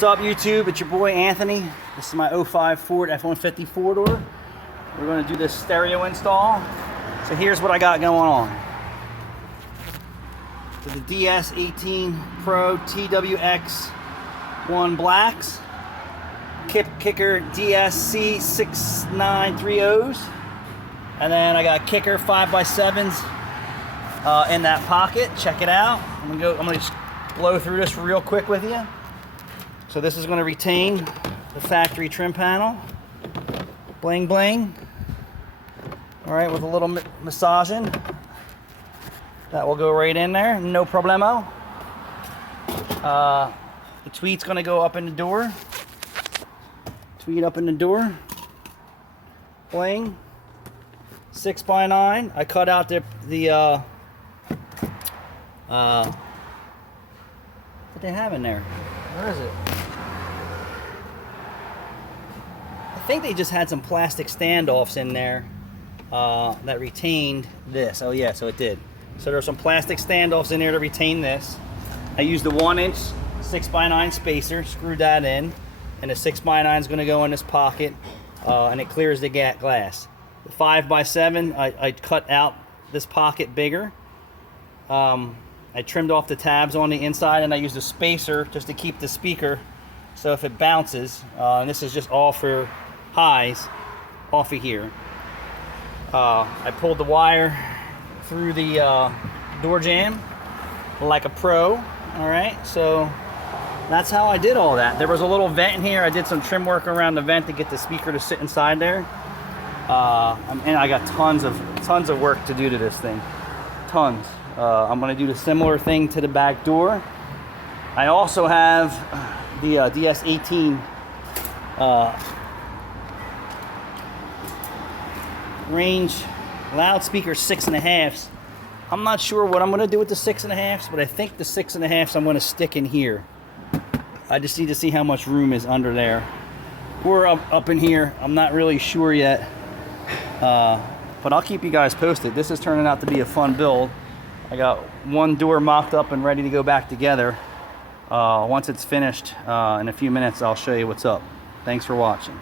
What's up, YouTube? It's your boy Anthony. This is my 05 Ford F-150 four-door. We're going to do this stereo install. So here's what I got going on. So the ds18 Pro TWX1 blacks, kicker dsc6930s, and then I got kicker 5x7s in that pocket. Check it out. I'm gonna just blow through this real quick with you. So this is going to retain the factory trim panel. Bling bling. All right, with a little massaging. That will go right in there, no problemo. The tweet's going to go up in the door. Tweet up in the door. Bling. 6x9. I cut out what they have in there. Where is it? I think they just had some plastic standoffs in there that retained this. Oh yeah, so it did. So there's some plastic standoffs in there to retain this. I used the 1-inch 6x9 spacer, screwed that in, and the 6x9 is going to go in this pocket, and it clears the glass. The 5x7, I cut out this pocket bigger. I trimmed off the tabs on the inside, and I used a spacer just to keep the speaker, so if it bounces, and this is just all for highs, off of here. I pulled the wire through the door jamb like a pro. All right, so that's how I did all that. There was a little vent in here. I did some trim work around the vent to get the speaker to sit inside there. And I got tons of work to do to this thing. Tons. I'm going to do the similar thing to the back door. I also have the ds18 range loudspeaker 6.5s. I'm not sure what I'm going to do with the 6.5s, but I think the 6.5s I'm going to stick in here. I just need to see how much room is under there. Or up in here. I'm not really sure yet. But I'll keep you guys posted. This is turning out to be a fun build. I got one door mocked up and ready to go back together. Once it's finished, in a few minutes, I'll show you what's up. Thanks for watching.